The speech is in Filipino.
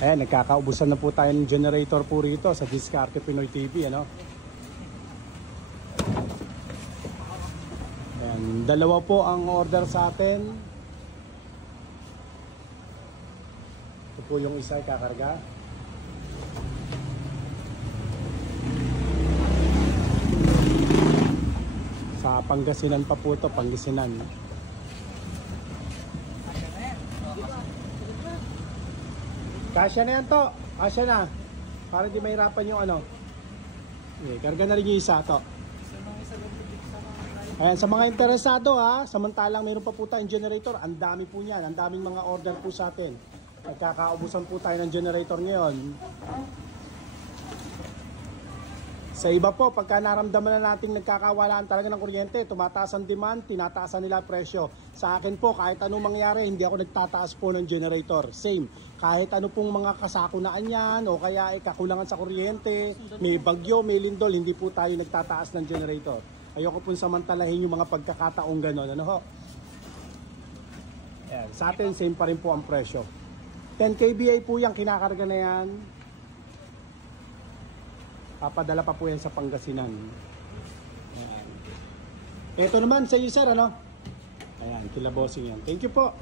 Ayan, nagkakaubusan na po tayo ng generator po rito sa Diskarte Pinoy TV, ano? Ayan, dalawa po ang order sa atin. Ito po yung isa, kakarga. Sa Pangasinan pa po ito, Pangasinan. Kasya na yan to. Kasya na. Para di mahirapan yung ano. Okay, karga na rin yung isa to. Ayan, sa mga interesado ha, samantalang mayroon pa po tayong generator. Ang dami po niyan. Ang daming mga order po sa atin. Nagkakaubusan po tayo ng generator ngayon. Sa iba po, pagka naramdaman na natin nagkakawalaan talaga ng kuryente, tumataas ang demand, tinataasan nila presyo. Sa akin po, kahit anong mangyari, hindi ako nagtataas po ng generator. Same. Kahit ano pong mga kasakunaan yan, o kaya kakulangan sa kuryente, may bagyo, may lindol, hindi po tayo nagtataas ng generator. Ayoko pong samantalahin yung mga pagkakataong gano'n. Ano ho? Ayan, sa atin, same pa rin po ang presyo. 10 kVA po yan, kinakarga na yan. Papadala pa po yan sa Pangasinan. Ayan. Ito naman sa iyo, sir, ano? Ayan, kila bossing yan. Thank you po.